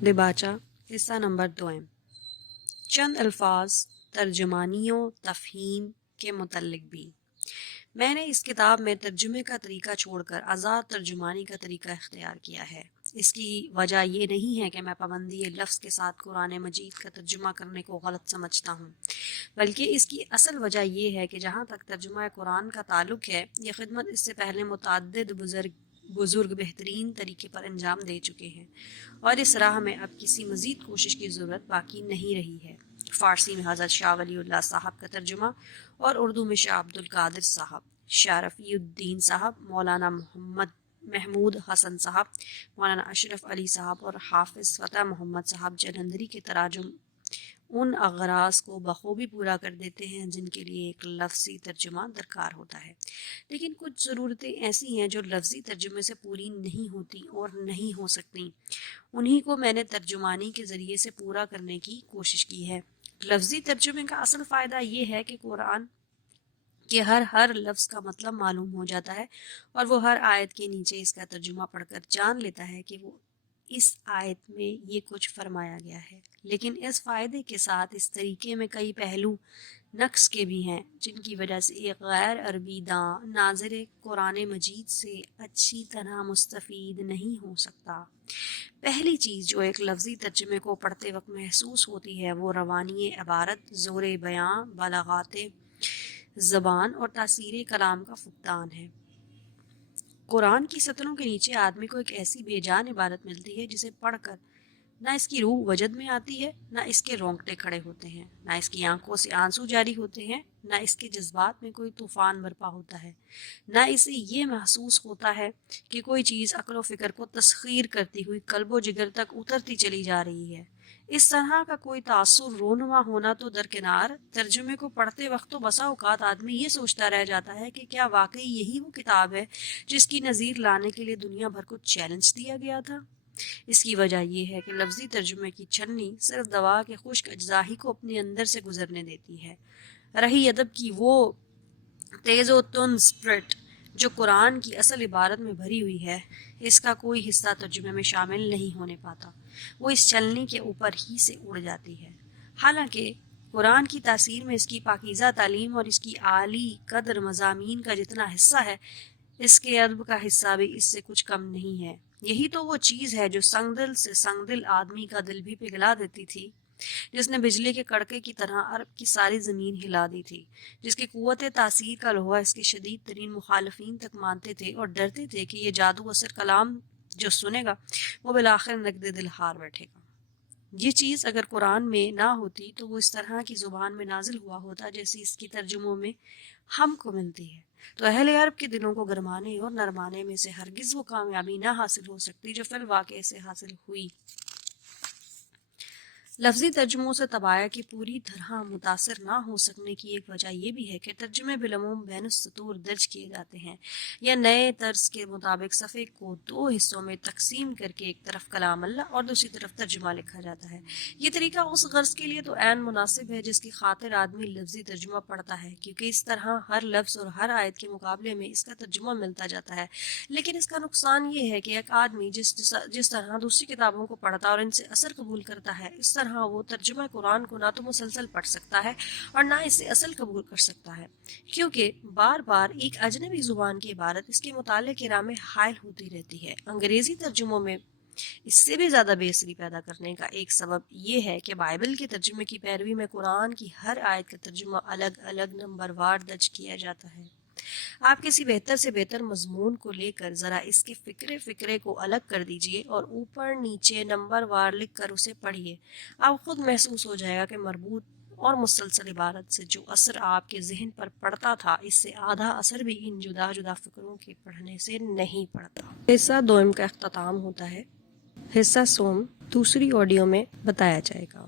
دباچہ حصہ نمبر 2 چند الفاظ ترجمانی و تفہیم کے متعلق بھی۔ میں نے اس کتاب میں ترجمے کا طریقہ چھوڑ کر آزاد ترجمانی کا طریقہ اختیار کیا ہے۔ اس کی وجہ یہ نہیں ہے کہ میں پابندی لفظ کے ساتھ قرآن مجید کا ترجمہ کرنے کو غلط سمجھتا ہوں، بلکہ اس کی اصل وجہ یہ ہے کہ جہاں تک ترجمہ قرآن کا تعلق ہے، یہ خدمت اس سے پہلے متعدد بزرگ بہترین طریقے پر انجام دے چکے ہیں، اور اس راہ میں اب کسی مزید کوشش کی ضرورت باقی نہیں رہی ہے۔ فارسی میں حضرت شاہ ولی اللہ صاحب کا ترجمہ اور اردو میں شاہ عبد القادر صاحب، شاہ رفیع الدین صاحب، مولانا محمود حسن صاحب، مولانا اشرف علی صاحب اور حافظ فتح محمد صاحب جلندری کے تراجم ان اغراض کو بخوبی پورا کر دیتے ہیں جن کے لیے ایک لفظی ترجمہ درکار ہوتا ہے، لیکن کچھ ضرورتیں ایسی ہیں جو لفظی ترجمے سے پوری نہیں ہوتی اور نہیں ہو سکتی، انہی کو میں نے ترجمانی کے ذریعے سے پورا کرنے کی کوشش کی ہے۔ لفظی ترجمے کا اصل فائدہ یہ ہے کہ قرآن کہ ہر لفظ کا مطلب معلوم ہو جاتا ہے، اور وہ ہر آیت کے نیچے اس کا ترجمہ پڑھ کر جان لیتا ہے کہ وہ اس آیت میں یہ کچھ فرمایا گیا ہے۔ لیکن اس فائدے کے ساتھ اس طریقے میں کئی پہلو نقص کے بھی ہیں جن کی وجہ سے ایک غیر عربی داں ناظر قرآن مجید سے اچھی طرح مستفید نہیں ہو سکتا۔ پہلی چیز جو ایک لفظی ترجمے کو پڑھتے وقت محسوس ہوتی ہے وہ روانی عبارت، زور بیاں، بلاغات زبان اور تاثیر کلام کا فقدان ہے۔ قرآن کی سطروں کے نیچے آدمی کو ایک ایسی بے جان عبارت ملتی ہے جسے پڑھ کر نہ اس کی روح وجد میں آتی ہے، نہ اس کے رونگٹے کھڑے ہوتے ہیں، نہ اس کی آنکھوں سے آنسو جاری ہوتے ہیں، نہ اس کے جذبات میں کوئی طوفان برپا ہوتا ہے، نہ اسے یہ محسوس ہوتا ہے کہ کوئی چیز عقل و فکر کو تسخیر کرتی ہوئی قلب و جگر تک اترتی چلی جا رہی ہے۔ اس طرح کا کوئی تاثر رونما ہونا تو درکنار، ترجمے کو پڑھتے وقت تو بسا اوقات آدمی یہ سوچتا رہ جاتا ہے کہ کیا واقعی یہی وہ کتاب ہے جس کی نظیر لانے کے لیے دنیا بھر کو چیلنج دیا گیا تھا۔ اس کی وجہ یہ ہے کہ لفظی ترجمے کی چھنی صرف دوا کے خشک اجزاء ہی کو اپنے اندر سے گزرنے دیتی ہے۔ رہی ادب کی وہ تیز و تند سپرٹ جو قرآن کی اصل عبارت میں بھری ہوئی ہے، اس کا کوئی حصہ ترجمے میں شامل نہیں ہونے پاتا، وہ اس چلنی کے اوپر ہی سے اڑ جاتی ہے۔ حالانکہ قرآن کی تاثیر میں اس کی پاکیزہ تعلیم اور اس کی عالی قدر مضامین کا جتنا حصہ ہے، اس کے ادب کا حصہ بھی اس سے کچھ کم نہیں ہے۔ یہی تو وہ چیز ہے جو سنگ دل سے سنگ دل آدمی کا دل بھی پگھلا دیتی تھی، جس نے بجلی کے کڑکے کی طرح عرب کی ساری زمین ہلا دی تھی، جس کی قوت تاثیر کا لوہا اس کے شدید ترین مخالفین تک مانتے تھے اور ڈرتے تھے کہ یہ جادو اثر کلام جو سنے گا وہ بالآخر نقد دل ہار بیٹھے گا۔ یہ چیز اگر قرآن میں نہ ہوتی تو وہ اس طرح کی زبان میں نازل ہوا ہوتا جیسی اس کی ترجموں میں ہم کو ملتی ہے، تو اہل عرب کے دلوں کو گرمانے اور نرمانے میں سے ہرگز وہ کامیابی نہ حاصل ہو سکتی جو فی الواقع سے حاصل ہوئی۔ لفظی ترجموں سے طباع کی پوری طرح متاثر نہ ہو سکنے کی ایک وجہ یہ بھی ہے کہ ترجمے بالعموم بین السطور درج کیے جاتے ہیں یا نئے طرز کے مطابق صفحے کو دو حصوں میں تقسیم کر کے ایک طرف کلام اللہ اور دوسری طرف ترجمہ لکھا جاتا ہے۔ یہ طریقہ اس غرض کے لیے تو عین مناسب ہے جس کی خاطر آدمی لفظی ترجمہ پڑھتا ہے، کیونکہ اس طرح ہر لفظ اور ہر آیت کے مقابلے میں اس کا ترجمہ ملتا جاتا ہے۔ لیکن اس کا نقصان یہ ہے کہ ایک آدمی جس طرح دوسری کتابوں کو پڑھتا اور ان سے اثر قبول کرتا ہے، اس طرح وہ ترجمہ قرآن کو نہ تو مسلسل پڑھ سکتا ہے اور نہ اسے اصل قبول کر سکتا ہے، کیونکہ بار بار ایک اجنبی زبان کی عبارت اس کے مطالعے کی راہ میں حائل ہوتی رہتی ہے۔ انگریزی ترجموں میں اس سے بھی زیادہ بے اسری پیدا کرنے کا ایک سبب یہ ہے کہ بائبل کے ترجمے کی پیروی میں قرآن کی ہر آیت کا ترجمہ الگ الگ نمبر وار درج کیا جاتا ہے۔ آپ کسی بہتر سے بہتر مضمون کو لے کر ذرا اس کے فکرے کو الگ کر دیجئے اور اوپر نیچے نمبر وار لکھ کر اسے پڑھیے، آپ خود محسوس ہو جائے گا کہ مربوط اور مسلسل عبارت سے جو اثر آپ کے ذہن پر پڑتا تھا، اس سے آدھا اثر بھی ان جدا جدا فکروں کے پڑھنے سے نہیں پڑتا۔ حصہ دوم کا اختتام ہوتا ہے۔ حصہ سوم دوسری آڈیو میں بتایا جائے گا۔